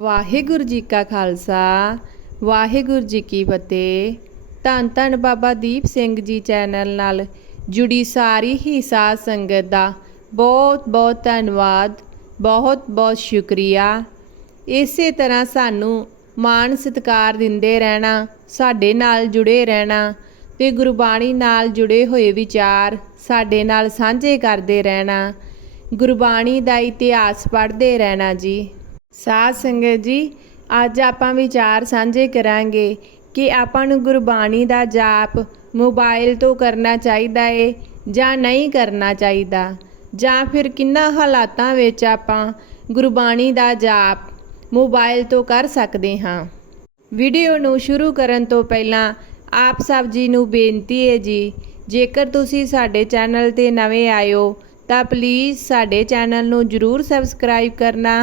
ਵਾਹਿਗੁਰੂ ਜੀ ਕਾ ਖਾਲਸਾ, ਵਾਹਿਗੁਰੂ ਜੀ ਕੀ ਫਤਿਹ। ਧੰਨ ਧੰਨ ਬਾਬਾ ਦੀਪ ਸਿੰਘ ਜੀ ਚੈਨਲ ਨਾਲ ਜੁੜੀ ਸਾਰੀ ਹੀ ਸਾਧ ਸੰਗਤ ਦਾ ਬਹੁਤ ਬਹੁਤ ਧੰਨਵਾਦ, ਬਹੁਤ ਬਹੁਤ ਸ਼ੁਕਰੀਆ। ਇਸੇ ਤਰ੍ਹਾਂ ਸਾਨੂੰ ਮਾਣ ਸਤਿਕਾਰ ਦਿੰਦੇ ਰਹਿਣਾ, ਸਾਡੇ ਨਾਲ ਜੁੜੇ ਰਹਿਣਾ ਤੇ ਗੁਰਬਾਣੀ ਨਾਲ ਜੁੜੇ ਹੋਏ ਵਿਚਾਰ ਸਾਡੇ ਨਾਲ ਸਾਂਝੇ ਕਰਦੇ ਰਹਿਣਾ, ਗੁਰਬਾਣੀ ਦਾ ਇਤਿਹਾਸ ਪੜ੍ਹਦੇ ਰਹਿਣਾ ਜੀ। ਸਾਧ ਸੰਗਤ ਜੀ, ਅੱਜ ਆਪਾਂ ਵਿਚਾਰ ਸਾਂਝੇ ਕਰਾਂਗੇ ਕਿ ਆਪਾਂ ਨੂੰ ਗੁਰਬਾਣੀ ਦਾ ਜਾਪ ਮੋਬਾਈਲ ਤੋਂ ਕਰਨਾ ਚਾਹੀਦਾ ਏ ਜਾਂ ਨਹੀਂ ਕਰਨਾ ਚਾਹੀਦਾ? ਜਾਂ ਫਿਰ ਕਿੰਨਾ ਹਾਲਾਤਾਂ ਵਿੱਚ ਆਪਾਂ ਗੁਰਬਾਣੀ ਦਾ ਜਾਪ ਮੋਬਾਈਲ ਤੋਂ ਕਰ ਸਕਦੇ ਹਾਂ? ਵੀਡੀਓ ਨੂੰ ਸ਼ੁਰੂ ਕਰਨ ਤੋਂ ਪਹਿਲਾਂ ਆਪ ਸਭ ਜੀ ਨੂੰ ਬੇਨਤੀ ਹੈ ਜੀ, ਜੇਕਰ ਤੁਸੀਂ ਸਾਡੇ ਚੈਨਲ ਤੇ ਨਵੇਂ ਆਇਓ ਤਾਂ ਪਲੀਜ਼ ਸਾਡੇ ਚੈਨਲ ਨੂੰ ਜਰੂਰ ਸਬਸਕ੍ਰਾਈਬ ਕਰਨਾ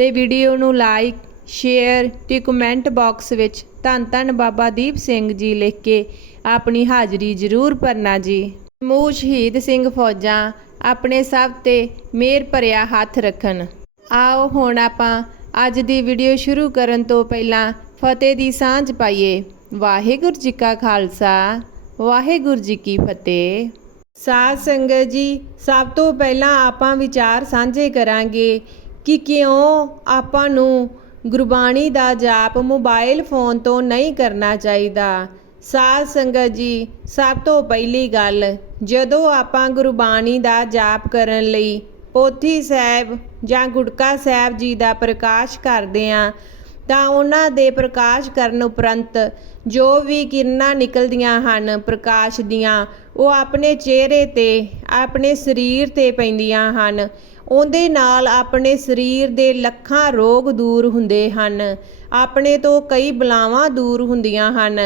ਤੇ ਵੀਡੀਓ ਨੂੰ ਲਾਈਕ, ਸ਼ੇਅਰ ਤੇ ਕਮੈਂਟ ਬਾਕਸ ਵਿੱਚ ਧੰਨ ਧੰਨ ਬਾਬਾ ਦੀਪ ਸਿੰਘ ਜੀ ਲਿਖ ਕੇ ਆਪਣੀ ਹਾਜ਼ਰੀ ਜਰੂਰ ਭਰਨਾ ਜੀ। ਸਮੂਹ ਸ਼ਹੀਦ ਸਿੰਘ ਫੌਜਾਂ ਆਪਣੇ ਸਭ ਤੇ ਮੇਰ ਭਰਿਆ ਹੱਥ ਰੱਖਣ। ਆਓ ਹੁਣ ਆਪਾਂ ਅੱਜ ਦੀ ਵੀਡੀਓ ਸ਼ੁਰੂ ਕਰਨ ਤੋਂ ਪਹਿਲਾਂ ਫਤਿਹ ਦੀ ਸਾਂਝ ਪਾਈਏ। ਵਾਹਿਗੁਰੂ ਜੀ ਕਾ ਖਾਲਸਾ, ਵਾਹਿਗੁਰੂ ਜੀ ਕੀ ਫਤਿਹ। ਸਾਧ ਸੰਗਤ ਜੀ, ਸਭ ਤੋਂ ਪਹਿਲਾਂ ਆਪਾਂ ਵਿਚਾਰ ਸਾਂਝੇ ਕਰਾਂਗੇ ਕਿ ਕਿਉਂ ਆਪਾਂ ਨੂੰ ਗੁਰਬਾਣੀ ਦਾ ਜਾਪ ਮੋਬਾਈਲ ਫੋਨ ਤੋਂ ਨਹੀਂ ਕਰਨਾ ਚਾਹੀਦਾ? ਸਾਧ ਸੰਗਤ ਜੀ, ਸਭ ਤੋਂ ਪਹਿਲੀ ਗੱਲ, ਜਦੋਂ ਆਪਾਂ ਗੁਰਬਾਣੀ ਦਾ ਜਾਪ ਕਰਨ ਲਈ ਪੋਥੀ ਸਾਹਿਬ ਜਾਂ ਗੁਟਕਾ ਸਾਹਿਬ ਜੀ ਦਾ ਪ੍ਰਕਾਸ਼ ਕਰਦੇ ਆਂ ਤਾਂ ਉਹਨਾਂ ਦੇ ਪ੍ਰਕਾਸ਼ ਕਰਨ ਉਪਰੰਤ ਜੋ ਵੀ ਕਿਰਨਾਂ ਨਿਕਲਦੀਆਂ ਹਨ ਪ੍ਰਕਾਸ਼ ਦੀਆਂ, ਉਹ ਆਪਣੇ ਚਿਹਰੇ ਤੇ, ਆਪਣੇ ਸਰੀਰ ਤੇ ਪੈਂਦੀਆਂ ਹਨ। ਉਹਦੇ ਨਾਲ ਆਪਣੇ ਸਰੀਰ ਦੇ ਲੱਖਾਂ ਰੋਗ ਦੂਰ ਹੁੰਦੇ ਹਨ। ਆਪਣੇ ਤੋਂ ਕਈ ਬਲਾਵਾਂ ਦੂਰ ਹੁੰਦੀਆਂ ਹਨ।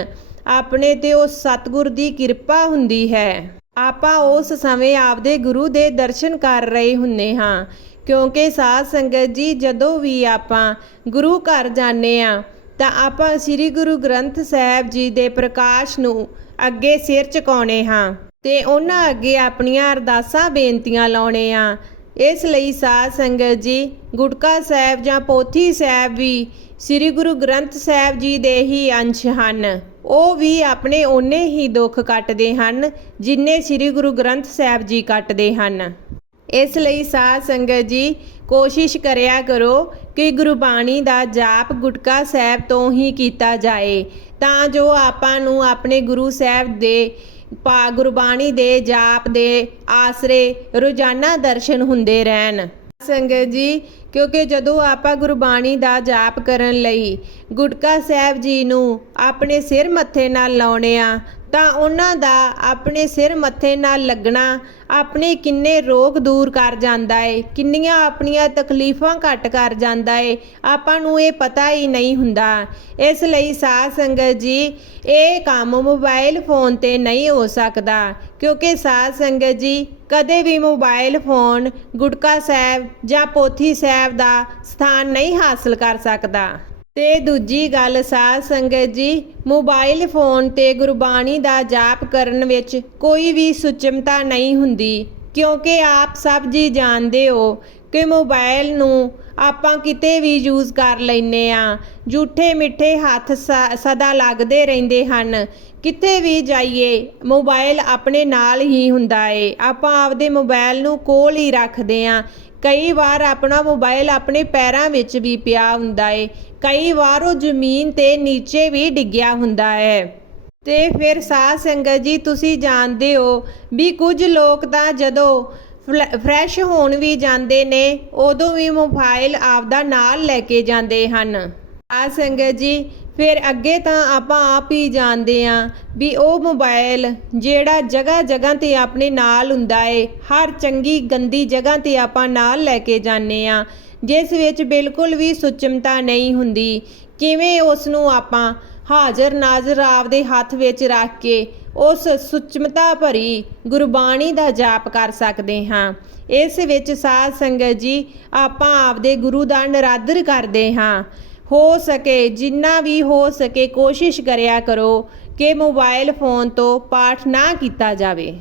ਆਪਣੇ ਤੇ ਉਹ ਸਤਿਗੁਰ ਦੀ ਕਿਰਪਾ ਹੁੰਦੀ ਹੈ। ਆਪਾਂ ਉਸ ਸਮੇਂ ਆਪਦੇ ਗੁਰੂ ਦੇ ਦਰਸ਼ਨ ਕਰ ਰਹੇ ਹੁੰਨੇ ਹਾਂ। ਕਿਉਂਕਿ ਸਾਧ ਸੰਗਤ ਜੀ, ਜਦੋਂ ਵੀ ਆਪਾਂ ਗੁਰੂ ਘਰ ਜਾਂਦੇ ਆ ਤਾਂ ਆਪਾਂ ਸ੍ਰੀ ਗੁਰੂ ਗ੍ਰੰਥ ਸਾਹਿਬ ਜੀ ਦੇ ਪ੍ਰਕਾਸ਼ ਨੂੰ ਅੱਗੇ ਸਿਰ ਝੁਕਾਉਣੇ ਹਾਂ ਤੇ ਉਹਨਾਂ ਅੱਗੇ ਆਪਣੀਆਂ ਅਰਦਾਸਾਂ, ਬੇਨਤੀਆਂ ਲਾਉਣੇ ਆ ਇਸ ਲਈ ਸਾਧ ਸੰਗਤ ਜੀ, ਗੁਟਕਾ ਸਾਹਿਬ ਜਾਂ ਪੋਥੀ ਸਾਹਿਬ ਵੀ ਸ੍ਰੀ ਗੁਰੂ ਗ੍ਰੰਥ ਸਾਹਿਬ ਜੀ ਦੇ ਹੀ ਅੰਸ਼ ਹਨ। ਉਹ ਵੀ ਆਪਣੇ ਓਨੇ ਹੀ ਦੁੱਖ ਕੱਟਦੇ ਹਨ, ਜਿੰਨੇ ਸ੍ਰੀ ਗੁਰੂ ਗ੍ਰੰਥ ਸਾਹਿਬ ਜੀ ਕੱਟਦੇ ਹਨ। ਇਸ ਲਈ ਸਾਧ ਸੰਗਤ ਜੀ, ਕੋਸ਼ਿਸ਼ ਕਰਿਆ ਕਰੋ ਕਿ ਗੁਰਬਾਣੀ ਦਾ ਜਾਪ ਗੁਟਕਾ ਸਾਹਿਬ ਤੋਂ ਹੀ ਕੀਤਾ ਜਾਏ, ਤਾਂ ਜੋ ਆਪਾਂ ਨੂੰ ਆਪਣੇ ਗੁਰੂ ਸਾਹਿਬ ਦੇ ਪਾ ਗੁਰਬਾਣੀ ਦੇ, ਜਾਪ ਦੇ ਆਸਰੇ ਰੋਜ਼ਾਨਾ ਦਰਸ਼ਨ ਹੁੰਦੇ ਰਹਿਣ। ਸੰਗਤ ਜੀ, ਕਿਉਂਕਿ ਜਦੋਂ ਆਪਾਂ ਗੁਰਬਾਣੀ ਦਾ ਜਾਪ ਕਰਨ ਲਈ ਗੁਟਕਾ ਸਾਹਿਬ ਜੀ ਨੂੰ ਆਪਣੇ ਸਿਰ ਮੱਥੇ ਨਾਲ ਲਾਉਣੇ ਆ, ਤਾਂ ਉਹਨਾਂ ਦਾ ਆਪਣੇ ਸਿਰ ਮੱਥੇ ਨਾਲ ਲੱਗਣਾ ਆਪਣੇ ਕਿੰਨੇ ਰੋਗ ਦੂਰ ਕਰ ਜਾਂਦਾ ਏ, ਕਿੰਨੀਆਂ ਆਪਣੀਆਂ ਤਕਲੀਫਾਂ ਘਟ ਕਰ ਜਾਂਦਾ ਏ, ਆਪਾਂ ਨੂੰ ਇਹ ਪਤਾ ਹੀ ਨਹੀਂ ਹੁੰਦਾ। ਇਸ ਲਈ ਸਾਧ ਸੰਗਤ ਜੀ, ਇਹ ਕੰਮ ਮੋਬਾਈਲ ਫੋਨ ਤੇ ਨਹੀਂ ਹੋ ਸਕਦਾ, ਕਿਉਂਕਿ ਸਾਧ ਸੰਗਤ ਜੀ, ਕਦੇ ਵੀ ਮੋਬਾਈਲ ਫੋਨ ਗੁਟਕਾ ਸਾਹਿਬ ਜਾਂ ਪੋਥੀ ਸਾਹਿਬ ਦਾ ਸਥਾਨ ਨਹੀਂ ਹਾਸਲ ਕਰ ਸਕਦਾ। ਤੇ ਦੂਜੀ ਗੱਲ, ਸਾਧ ਸੰਗਤ ਜੀ, ਮੋਬਾਈਲ ਫੋਨ ਤੇ ਗੁਰਬਾਣੀ ਦਾ ਜਾਪ ਕਰਨ ਵਿੱਚ ਕੋਈ ਵੀ ਸੁਚਮਤਾ ਨਹੀਂ ਹੁੰਦੀ, ਕਿਉਂਕਿ ਆਪ ਸਭ ਜੀ ਜਾਣਦੇ ਹੋ ਕਿ ਮੋਬਾਈਲ ਨੂੰ ਆਪਾਂ ਕਿਤੇ ਵੀ ਯੂਜ਼ ਕਰ ਲੈਨੇ ਆ ਝੂਠੇ ਮਿੱਠੇ ਹੱਥ ਸ- ਸਦਾ ਲੱਗਦੇ ਰਹਿੰਦੇ ਹਨ। ਕਿਤੇ ਵੀ ਜਾਈਏ, ਮੋਬਾਈਲ ਆਪਣੇ ਨਾਲ ਹੀ ਹੁੰਦਾ ਏ। ਆਪਾਂ ਆਪਦੇ ਮੋਬਾਈਲ ਨੂੰ ਕੋਲ ਹੀ ਰੱਖਦੇ ਆ ਕਈ ਵਾਰ ਆਪਣਾ ਮੋਬਾਈਲ ਆਪਣੇ ਪੈਰਾਂ ਵਿੱਚ ਵੀ ਪਿਆ ਹੁੰਦਾ ਏ। ਕਈ ਵਾਰ ਉਹ ਜ਼ਮੀਨ ਤੇ ਨੀਚੇ ਵੀ ਡਿੱਗਿਆ ਹੁੰਦਾ ਹੈ। ਤੇ ਫਿਰ ਸਾਧ ਸੰਗਤ ਜੀ, ਤੁਸੀਂ ਜਾਣਦੇ ਹੋ ਵੀ ਕੁਝ ਲੋਕ ਤਾਂ ਜਦੋਂ ਫਲ- ਫਰੈਸ਼ ਹੋਣ ਵੀ ਜਾਂਦੇ ਨੇ, ਉਦੋਂ ਵੀ ਮੋਬਾਈਲ ਆਪਦਾ ਨਾਲ ਲੈ ਕੇ ਜਾਂਦੇ ਹਨ। ਆ ਸੰਗਤ ਜੀ ਫਿਰ ਅੱਗੇ ਤਾਂ ਆਪਾਂ ਆਪ ਹੀ ਜਾਣਦੇ ਆਂ ਵੀ ਉਹ ਮੋਬਾਈਲ ਜਿਹੜਾ ਜਗ੍ਹਾ ਜਗ੍ਹਾ ਤੇ ਆਪਣੇ ਨਾਲ ਹੁੰਦਾ ਏ, ਹਰ ਚੰਗੀ ਗੰਦੀ ਜਗ੍ਹਾ ਤੇ ਆਪਾਂ ਨਾਲ ਲੈ ਕੇ ਜਾਂਦੇ ਆਂ ਜਿਸ ਵਿੱਚ ਬਿਲਕੁਲ ਵੀ ਸੁਚਮਤਾ ਨਹੀਂ ਹੁੰਦੀ। ਕਿਵੇਂ ਉਸ ਨੂੰ ਆਪਾਂ ਹਾਜ਼ਰ ਨਾਜ਼ਰ ਆਪਦੇ ਹੱਥ ਵਿੱਚ ਰੱਖ ਕੇ ਉਸ ਸੁਚਮਤਾ ਭਰੀ ਗੁਰਬਾਣੀ ਦਾ ਜਾਪ ਕਰ ਸਕਦੇ ਹਾਂ। ਇਸ ਵਿੱਚ ਸਾਧ ਸੰਗਤ ਜੀ ਆਪਾਂ ਆਪਦੇ ਗੁਰੂ ਦਾ ਨਰਾਦਰ ਕਰਦੇ ਹਾਂ। ਹੋ ਸਕੇ, ਜਿੰਨਾ ਵੀ ਹੋ ਸਕੇ ਕੋਸ਼ਿਸ਼ ਕਰਿਆ ਕਰੋ ਕਿ ਮੋਬਾਈਲ ਫੋਨ ਤੋਂ ਪਾਠ ਨਾ ਕੀਤਾ ਜਾਵੇ।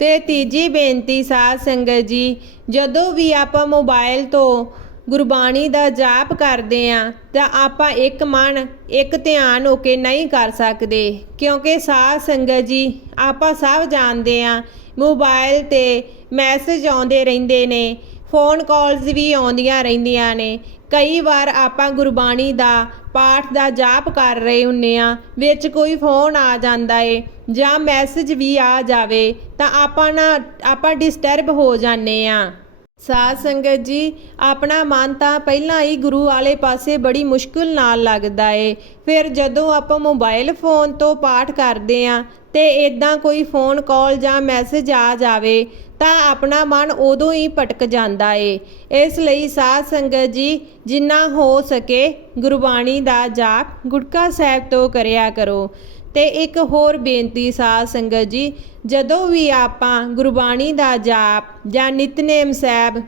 ਤੇ ਤੀਜੀ ਬੇਨਤੀ, ਸਾਧ ਸੰਗਤ ਜੀ, ਜਦੋਂ ਵੀ ਆਪਾਂ ਮੋਬਾਈਲ ਤੋਂ ਗੁਰਬਾਣੀ ਦਾ ਜਾਪ ਕਰਦੇ ਆ, ਤਾਂ ਆਪਾਂ ਇੱਕ ਮਨ, ਇੱਕ ਧਿਆਨ ਹੋ ਕੇ ਨਹੀਂ ਕਰ ਸਕਦੇ। ਕਿਉਂਕਿ ਸਾਧ ਸੰਗਤ ਜੀ, ਆਪਾਂ ਸਭ ਜਾਣਦੇ ਆ, ਮੋਬਾਈਲ ਤੇ ਮੈਸੇਜ ਆਉਂਦੇ ਰਹਿੰਦੇ ਨੇ ਫੋਨ ਕਾਲਸ ਵੀ ਆਉਂਦੀਆਂ ਰਹਿੰਦੀਆਂ ਨੇ। ਕਈ ਵਾਰ ਆਪਾਂ ਗੁਰਬਾਣੀ ਦਾ, ਪਾਠ ਦਾ ਜਾਪ ਕਰ ਰਹੇ ਹੁੰਨੇ ਆ ਵਿੱਚ ਕੋਈ ਫੋਨ ਆ ਜਾਂਦਾ ਏ ਜਾਂ ਮੈਸੇਜ ਵੀ ਆ ਜਾਵੇ ਤਾਂ ਆਪਾਂ ਨਾ, ਆਪਾਂ ਡਿਸਟਰਬ ਹੋ ਜਾਂਦੇ ਆ ਸਾਧ ਸੰਗਤ ਜੀ, ਆਪਣਾ ਮਨ ਤਾਂ ਪਹਿਲਾਂ ਹੀ ਗੁਰੂ ਵਾਲੇ ਪਾਸੇ ਬੜੀ ਮੁਸ਼ਕਲ ਨਾਲ ਲੱਗਦਾ ਏ। ਫਿਰ ਜਦੋਂ ਆਪਾਂ ਮੋਬਾਈਲ ਫੋਨ ਤੋਂ ਪਾਠ ਕਰਦੇ ਆ ਤੇ ਇਦਾਂ ਕੋਈ ਫੋਨ ਕਾਲ ਜਾਂ ਮੈਸੇਜ ਆ ਜਾਵੇ, ਤਾਂ ਆਪਣਾ ਮਨ ਉਦੋਂ ਹੀ ਭਟਕ ਜਾਂਦਾ ਏ। ਇਸ ਲਈ ਸਾਧ ਸੰਗਤ ਜੀ, ਜਿੰਨਾ ਹੋ ਸਕੇ ਗੁਰਬਾਣੀ ਦਾ ਜਾਪ ਗੁਟਕਾ ਸਾਹਿਬ ਤੋਂ ਕਰਿਆ ਕਰੋ। ਤੇ ਇੱਕ ਹੋਰ ਬੇਨਤੀ ਸਾਧ ਸੰਗਤ ਜੀ, ਜਦੋਂ ਵੀ ਆਪਾਂ ਗੁਰਬਾਣੀ ਦਾ ਜਾਪ ਜਾਂ ਨਿਤਨੇਮ ਸਾਹਿਬ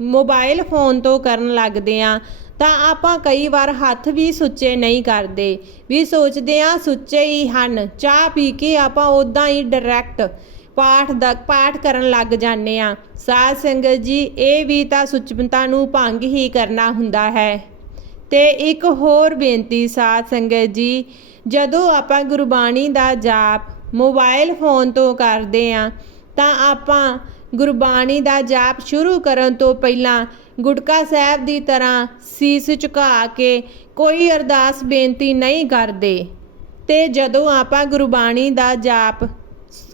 ਮੋਬਾਈਲ ਫੋਨ ਤੋਂ ਕਰਨ ਲੱਗਦੇ ਆ ਤਾਂ ਆਪਾਂ ਕਈ ਵਾਰ ਹੱਥ ਵੀ ਸੁੱਚੇ ਨਹੀਂ ਕਰਦੇ। ਵੀ ਸੋਚਦੇ ਆ ਸੁੱਚੇ ਹੀ ਹਨ, ਚਾਹ ਪੀ ਕੇ ਆਪਾਂ ਉਦਾਂ ਹੀ ਡਾਇਰੈਕਟ ਪਾਠ ਦਾ, ਪਾਠ ਕਰਨ ਲੱਗ ਜਾਂਦੇ ਆ ਸਾਧ ਸੰਗਤ ਜੀ, ਇਹ ਵੀ ਤਾਂ ਸੁਚਮਤਾ ਨੂੰ ਭੰਗ ਹੀ ਕਰਨਾ ਹੁੰਦਾ ਹੈ। ਤੇ ਇੱਕ ਹੋਰ ਬੇਨਤੀ ਸਾਧ ਸੰਗਤ ਜੀ ਜਦੋਂ ਆਪਾਂ ਗੁਰਬਾਣੀ ਦਾ ਜਾਪ ਮੋਬਾਈਲ ਫੋਨ ਤੋਂ ਕਰਦੇ ਆ, ਤਾਂ ਆਪਾਂ ਗੁਰਬਾਣੀ ਦਾ ਜਾਪ ਸ਼ੁਰੂ ਕਰਨ ਤੋਂ ਪਹਿਲਾਂ ਗੁਟਕਾ ਸਾਹਿਬ ਦੀ ਤਰ੍ਹਾਂ ਸੀਸ ਝੁਕਾ ਕੇ ਕੋਈ ਅਰਦਾਸ ਬੇਨਤੀ ਨਹੀਂ ਕਰਦੇ। ਤੇ ਜਦੋਂ ਆਪਾਂ ਗੁਰਬਾਣੀ ਦਾ ਜਾਪ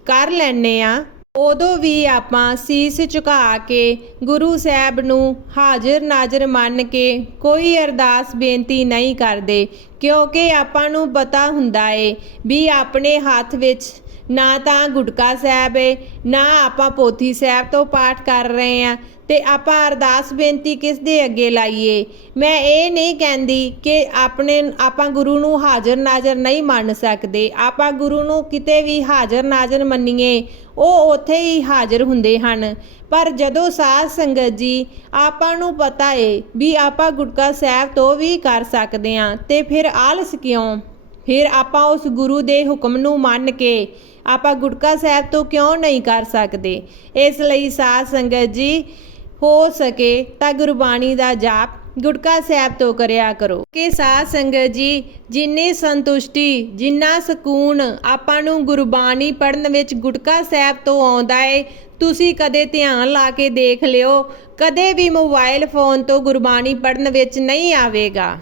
ਕਰ ਲੈਨੇ ਆ, ਉਦੋਂ ਵੀ ਆਪਾਂ ਸੀਸ ਝੁਕਾ ਕੇ ਗੁਰੂ ਸਾਹਿਬ ਨੂੰ ਹਾਜ਼ਰ ਨਾਜ਼ਰ ਮੰਨ ਕੇ ਕੋਈ ਅਰਦਾਸ ਬੇਨਤੀ ਨਹੀਂ ਕਰਦੇ। ਕਿਉਂਕਿ ਆਪਾਂ ਨੂੰ ਪਤਾ ਹੁੰਦਾ ਏ ਵੀ ਆਪਣੇ ਹੱਥ ਵਿੱਚ ਨਾ ਤਾਂ ਗੁਟਕਾ ਸਾਹਿਬ ਏ, ਨਾ ਆਪਾਂ ਪੋਥੀ ਸਾਹਿਬ ਤੋਂ ਪਾਠ ਕਰ ਰਹੇ ਆ ਤੇ ਆਪਾਂ ਅਰਦਾਸ ਬੇਨਤੀ ਕਿਸ ਦੇ ਅੱਗੇ ਲਾਈਏ? ਮੈਂ ਇਹ ਨਹੀਂ ਕਹਿੰਦੀ ਕਿ ਆਪਣੇ, ਆਪਾਂ ਗੁਰੂ ਨੂੰ ਹਾਜ਼ਰ ਨਾਜ਼ਰ ਨਹੀਂ ਮੰਨ ਸਕਦੇ। ਆਪਾਂ ਗੁਰੂ ਨੂੰ ਕਿਤੇ ਵੀ ਹਾਜ਼ਰ ਨਾਜ਼ਰ ਮੰਨੀਏ, ਉਹ ਉੱਥੇ ਹੀ ਹਾਜ਼ਰ ਹੁੰਦੇ ਹਨ। ਪਰ ਜਦੋਂ ਸਾਧ ਸੰਗਤ ਜੀ ਆਪਾਂ ਨੂੰ ਪਤਾ ਏ ਵੀ ਆਪਾਂ ਗੁਟਕਾ ਸਾਹਿਬ ਤੋਂ ਵੀ ਕਰ ਸਕਦੇ ਆ, ਤੇ ਫਿਰ ਆਲਸ ਕਿਉਂ? ਫਿਰ ਆਪਾਂ ਉਸ ਗੁਰੂ ਦੇ ਹੁਕਮ ਨੂੰ ਮੰਨ ਕੇ ਆਪਾਂ ਗੁਟਕਾ ਸਾਹਿਬ ਤੋਂ ਕਿਉਂ ਨਹੀਂ ਕਰ ਸਕਦੇ? ਇਸ ਲਈ ਸਾਧ ਸੰਗਤ ਜੀ, ਹੋ ਸਕੇ ਤਾਂ ਗੁਰਬਾਣੀ ਦਾ ਜਾਪ ਗੁਟਕਾ ਸਾਹਿਬ ਤੋਂ ਕਰਿਆ ਕਰੋ। ਕਿ ਸਾਧ ਸੰਗਤ ਜੀ, ਜਿੰਨੀ ਸੰਤੁਸ਼ਟੀ, ਜਿੰਨਾ ਸਕੂਨ ਆਪਾਂ ਨੂੰ ਗੁਰਬਾਣੀ ਪੜਨ ਵਿੱਚ ਗੁਟਕਾ ਸਾਹਿਬ ਤੋਂ ਆਉਂਦਾ ਏ, ਤੁਸੀਂ ਕਦੇ ਧਿਆਨ ਲਾ ਕੇ ਦੇਖ ਲਿਓ, ਕਦੇ ਵੀ ਮੋਬਾਈਲ ਫੋਨ ਤੋਂ ਗੁਰਬਾਣੀ ਪੜਨ ਵਿੱਚ ਨਹੀਂ ਆਵੇਗਾ।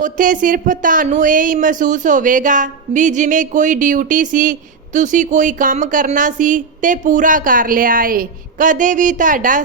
ਉੱਥੇ ਸਿਰਫ ਤੁਹਾਨੂੰ ਇਹ ਹੀ ਮਹਿਸੂਸ ਹੋਵੇਗਾ ਵੀ ਜਿਵੇਂ ਕੋਈ ਡਿਊਟੀ ਸੀ, ਤੁਸੀਂ ਕੋਈ ਕੰਮ ਕਰਨਾ ਸੀ ਤੇ ਪੂਰਾ ਕਰ ਲਿਆ ਏ। ਕਦੇ ਵੀ ਤੁਹਾਡਾ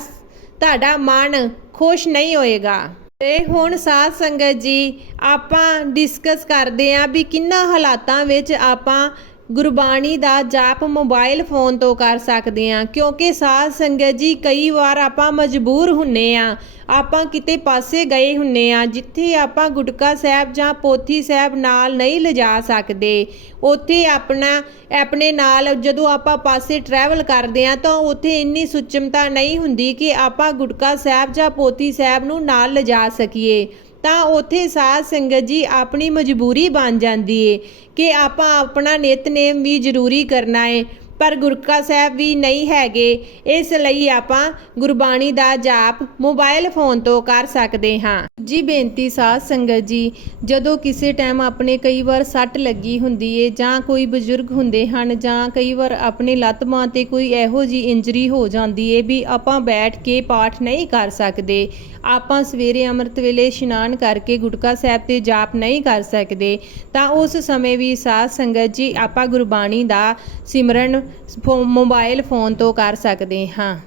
ਤੁਹਾਡਾ ਮਨ ਖੁਸ਼ ਨਹੀਂ ਹੋਏਗਾ। ਤੇ ਹੁਣ ਸਾਧ ਸੰਗਤ ਜੀ, ਆਪਾਂ ਡਿਸਕਸ ਕਰਦੇ ਆਂ ਵੀ ਕਿੰਨਾ ਹਾਲਾਤਾਂ ਵਿੱਚ ਆਪਾਂ ਗੁਰਬਾਣੀ ਦਾ ਜਾਪ ਮੋਬਾਈਲ ਫੋਨ ਤੋਂ ਕਰ ਸਕਦੇ ਆਂ ਕਿਉਂਕਿ ਸਾਧ ਸੰਗਤ ਜੀ ਕਈ ਵਾਰ ਆਪਾਂ ਮਜਬੂਰ ਹੁੰਨੇ ਆ ਆਪਾਂ ਕਿਤੇ ਪਾਸੇ ਗਏ ਹੁੰਨੇ ਆ, ਜਿੱਥੇ ਆਪਾਂ ਗੁਟਕਾ ਸਾਹਿਬ ਜਾਂ ਪੋਥੀ ਸਾਹਿਬ ਨਾਲ ਨਹੀਂ ਲਿਜਾ ਸਕਦੇ। ਉੱਥੇ ਆਪਣਾ, ਆਪਣੇ ਨਾਲ ਜਦੋਂ ਆਪਾਂ ਪਾਸੇ ਟਰੈਵਲ ਕਰਦੇ ਆ, ਤਾਂ ਉੱਥੇ ਇੰਨੀ ਸੁਚਮਤਾ ਨਹੀਂ ਹੁੰਦੀ ਕਿ ਆਪਾਂ ਗੁਟਕਾ ਸਾਹਿਬ ਜਾਂ ਪੋਥੀ ਸਾਹਿਬ ਨੂੰ ਨਾਲ ਲਿਜਾ ਸਕੀਏ। ਤਾਂ ਉੱਥੇ ਸਾਧ ਸੰਗਤ ਜੀ ਆਪਣੀ ਮਜਬੂਰੀ ਬਣ ਜਾਂਦੀ ਏ ਕਿ ਆਪਾਂ ਆਪਣਾ ਨਿਤਨੇਮ ਵੀ ਜ਼ਰੂਰੀ ਕਰਨਾ ਏ। ਪਰ ਗੁਰਕਾ ਸਾਹਿਬ ਵੀ ਨਹੀਂ ਹੈਗੇ। ਇਸ ਲਈ ਆਪਾਂ ਗੁਰਬਾਣੀ ਦਾ ਜਾਪ ਮੋਬਾਈਲ ਫੋਨ ਤੋਂ ਕਰ ਸਕਦੇ ਹਾਂ। ਜੀ ਬੇਨਤੀ ਸਾਧ ਸੰਗਤ ਜੀ, ਜਦੋਂ ਕਿਸੇ ਟਾਈਮ ਆਪਣੇ ਕਈ ਵਾਰ ਸੱਟ ਲੱਗੀ ਹੁੰਦੀ ਏ ਜਾਂ ਕੋਈ ਬਜ਼ੁਰਗ ਹੁੰਦੇ ਹਨ ਜਾਂ ਕਈ ਵਾਰ ਆਪਣੇ ਲੱਤ ਬਾਂਹ ਤੇ ਕੋਈ ਇਹੋ ਜੀ ਇੰਜਰੀ ਹੋ ਜਾਂਦੀ ਏ ਵੀ ਆਪਾਂ ਬੈਠ ਕੇ ਪਾਠ ਨਹੀਂ ਕਰ ਸਕਦੇ। ਆਪਾਂ ਸਵੇਰੇ ਅੰਮ੍ਰਿਤ ਵੇਲੇ ਇਸ਼ਨਾਨ ਕਰਕੇ ਗੁਟਕਾ ਸਾਹਿਬ ਤੇ ਜਾਪ ਨਹੀਂ ਕਰ ਸਕਦੇ। ਤਾਂ ਉਸ ਸਮੇਂ ਵੀ ਸਾਧ ਸੰਗਤ ਜੀ, ਆਪਾਂ ਗੁਰਬਾਣੀ ਦਾ ਸਿਮਰਨ ਮੋਬਾਈਲ ਫੋਨ ਤੋਂ ਕਰ ਸਕਦੇ ਹਾਂ।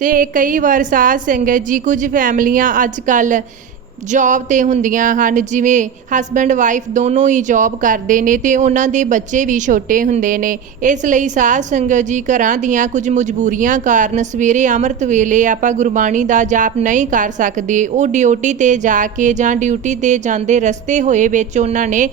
ਤੇ ਕਈ ਵਾਰ ਸਾਧ ਸੰਗਤ ਜੀ, ਕੁਝ ਫੈਮਲੀਆਂ ਅੱਜ ਕੱਲ ਜੌਬ ਤੇ ਹੁੰਦੀਆਂ ਹਨ, ਜਿਵੇਂ ਹਸਬੰਡ ਵਾਈਫ ਦੋਨੋਂ ਹੀ ਜੌਬ ਕਰਦੇ ਨੇ ਤੇ ਉਹਨਾਂ ਦੇ ਬੱਚੇ ਵੀ ਛੋਟੇ ਹੁੰਦੇ ਨੇ। ਇਸ ਲਈ ਸਾਧ ਸੰਗਤ ਜੀ ਘਰਾਂ ਦੀਆਂ ਕੁਝ ਮਜਬੂਰੀਆਂ ਕਾਰਨ ਸਵੇਰੇ ਅੰਮ੍ਰਿਤ ਵੇਲੇ ਆਪਾਂ ਗੁਰਬਾਣੀ ਦਾ ਜਾਪ ਨਹੀਂ ਕਰ ਸਕਦੇ। ਉਹ ਡਿਊਟੀ ਤੇ ਜਾ ਕੇ ਜਾਂ ਡਿਊਟੀ ਤੇ ਜਾਂਦੇ ਰਸਤੇ ਹੋਏ ਵਿੱਚ ਉਹਨਾਂ ਨੇ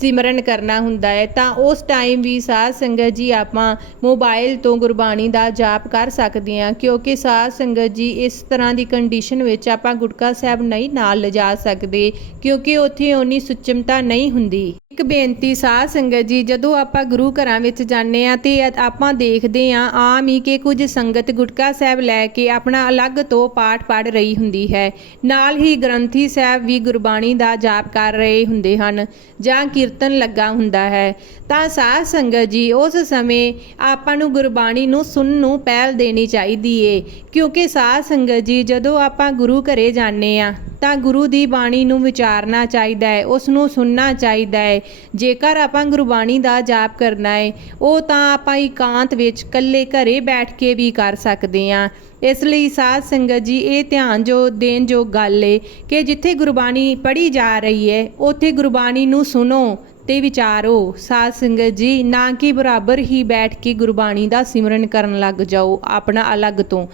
ਸਿਮਰਨ ਕਰਨਾ ਹੁੰਦਾ ਹੈ, ਤਾਂ ਉਸ ਟਾਈਮ ਵੀ ਸਾਧ ਸੰਗਤ ਜੀ ਆਪਾਂ ਮੋਬਾਈਲ ਤੋਂ ਗੁਰਬਾਣੀ ਦਾ ਜਾਪ ਕਰ ਸਕਦੇ ਹਾਂ, ਕਿਉਂਕਿ ਸਾਧ ਸੰਗਤ ਜੀ ਇਸ ਤਰ੍ਹਾਂ ਦੀ ਕੰਡੀਸ਼ਨ ਵਿੱਚ ਆਪਾਂ ਗੁਟਕਾ ਸਾਹਿਬ ਨਹੀਂ ਨਾਲ ਲਿਜਾ ਸਕਦੇ, ਕਿਉਂਕਿ ਉੱਥੇ ਓਨੀ ਸੁਚਮਤਾ ਨਹੀਂ ਹੁੰਦੀ। ਇੱਕ ਬੇਨਤੀ ਸਾਧ ਸੰਗਤ ਜੀ, ਜਦੋਂ ਆਪਾਂ ਗੁਰੂ ਘਰਾਂ ਵਿੱਚ ਜਾਂਦੇ ਆ ਤੇ ਆਪਾਂ ਦੇਖਦੇ ਆ ਆਮ ਹੀ ਕਿ ਕੁਝ ਸੰਗਤ ਗੁਟਕਾ ਸਾਹਿਬ ਲੈ ਕੇ ਆਪਣਾ ਅਲੱਗ ਤੋਂ ਪਾਠ ਪੜ ਰਹੀ ਹੁੰਦੀ ਹੈ। ਨਾਲ ਹੀ ਗ੍ਰੰਥੀ ਸਾਹਿਬ ਵੀ ਗੁਰਬਾਣੀ ਦਾ ਜਾਪ ਕਰ ਰਹੇ ਹੁੰਦੇ ਹਨ ਜਾਂ ਕੀਰਤਨ ਲੱਗਾ ਹੁੰਦਾ ਹੈ। ਤਾਂ ਸਾਧ ਸੰਗਤ ਜੀ, ਉਸ ਸਮੇਂ ਆਪਾਂ ਨੂੰ ਗੁਰਬਾਣੀ ਨੂੰ ਸੁਣਨ ਨੂੰ ਪਹਿਲ ਦੇਣੀ ਚਾਹੀਦੀ ਏ। ਕਿਉਂਕਿ ਸਾਧ ਸੰਗਤ ਜੀ, ਜਦੋਂ ਆਪਾਂ ਗੁਰੂ ਘਰੇ ਜਾਂਦੇ ਆ ਤਾਂ ਗੁਰੂ ਦੀ ਬਾਣੀ ਨੂੰ ਵਿਚਾਰਨਾ ਚਾਹੀਦਾ ਹੈ ਉਸ ਨੂੰ ਸੁਣਨਾ ਚਾਹੀਦਾ ਹੈ। ਜੇਕਰ ਆਪਾਂ ਗੁਰਬਾਣੀ ਦਾ ਜਾਪ ਕਰਨਾ ਹੈ, ਉਹ ਤਾਂ ਆਪਾਂ ਇਕਾਂਤ ਵਿੱਚ ਇਕੱਲੇ ਘਰੇ ਬੈਠ ਕੇ ਵੀ ਕਰ ਸਕਦੇ ਹਾਂ। ਇਸ ਲਈ ਸਾਧ ਸੰਗਤ ਜੀ, ਇਹ ਧਿਆਨ ਜੋ ਦੇਣ ਜੋ ਗੱਲ ਏ ਕਿ ਜਿੱਥੇ ਗੁਰਬਾਣੀ ਪੜ੍ਹੀ ਜਾ ਰਹੀ ਹੈ, ਉੱਥੇ ਗੁਰਬਾਣੀ ਨੂੰ ਸੁਣੋ ਤੇ ਵਿਚਾਰੋ। ਸਾਧ ਸੰਗਤ ਜੀ, ਨਾ ਕਿ ਬਰਾਬਰ ਹੀ ਬੈਠ ਕੇ ਗੁਰਬਾਣੀ ਦਾ ਸਿਮਰਨ ਕਰਨ ਲੱਗ ਜਾਓ ਆਪਣਾ ਅਲੱਗ ਤੋਂ।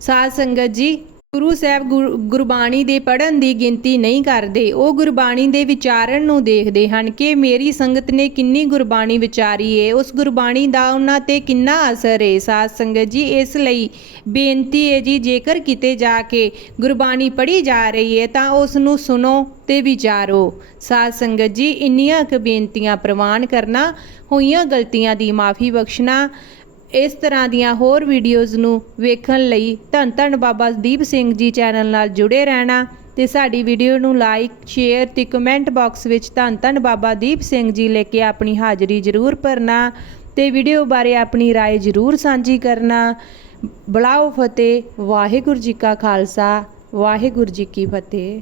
ਸਾਧ ਸੰਗਤ ਜੀ ਗੁਰੂ ਸਾਹਿਬ ਗੁਰ- ਗੁਰਬਾਣੀ ਦੇ ਪੜਨ ਦੀ ਗਿਣਤੀ ਨਹੀਂ ਕਰਦੇ, ਉਹ ਗੁਰਬਾਣੀ ਦੇ ਵਿਚਾਰਨ ਨੂੰ ਦੇਖਦੇ ਹਨ ਕਿ ਮੇਰੀ ਸੰਗਤ ਨੇ ਕਿੰਨੀ ਗੁਰਬਾਣੀ ਵਿਚਾਰੀ ਏ, ਉਸ ਗੁਰਬਾਣੀ ਦਾ ਉਹਨਾਂ ਤੇ ਕਿੰਨਾ ਅਸਰ ਏ। ਸਾਧ ਸੰਗਤ ਜੀ, ਇਸ ਲਈ ਬੇਨਤੀ ਏ ਜੀ, ਜੇਕਰ ਕਿਤੇ ਜਾ ਕੇ ਗੁਰਬਾਣੀ ਪੜ੍ਹੀ ਜਾ ਰਹੀ ਏ, ਤਾਂ ਉਸ ਨੂੰ ਸੁਣੋ ਤੇ ਵਿਚਾਰੋ। ਸਾਧ ਸੰਗਤ ਜੀ, ਇੰਨੀਆਂ ਕੁ ਬੇਨਤੀਆਂ ਪ੍ਰਵਾਨ ਕਰਨਾ, ਹੋਈਆਂ ਗਲਤੀਆਂ ਦੀ ਮਾਫੀ ਬਖਸ਼ਣਾ ਇਸ ਤਰ੍ਹਾਂ ਦੀਆਂ ਹੋਰ ਵੀਡੀਓਜ਼ ਨੂੰ ਵੇਖਣ ਲਈ ਧੰਨ ਧੰਨ ਬਾਬਾ ਦੀਪ ਸਿੰਘ ਜੀ ਚੈਨਲ ਨਾਲ ਜੁੜੇ ਰਹਿਣਾ ਤੇ ਸਾਡੀ ਵੀਡੀਓ ਨੂੰ ਲਾਈਕ ਸ਼ੇਅਰ ਤੇ ਕਮੈਂਟ ਬਾਕਸ ਵਿੱਚ ਧੰਨ ਧੰਨ ਬਾਬਾ ਦੀਪ ਸਿੰਘ ਜੀ ਲੈ ਕੇ ਆਪਣੀ ਹਾਜ਼ਰੀ ਜ਼ਰੂਰ ਭਰਨਾ ਤੇ ਵੀਡੀਓ ਬਾਰੇ ਆਪਣੀ رائے ਜ਼ਰੂਰ ਸਾਂਝੀ ਕਰਨਾ ਬੁਲਾਓ ਫਤਿਹ ਵਾਹਿਗੁਰੂ ਜੀ ਕਾ ਖਾਲਸਾ ਵਾਹਿਗੁਰੂ ਜੀ ਕੀ ਫਤਿਹ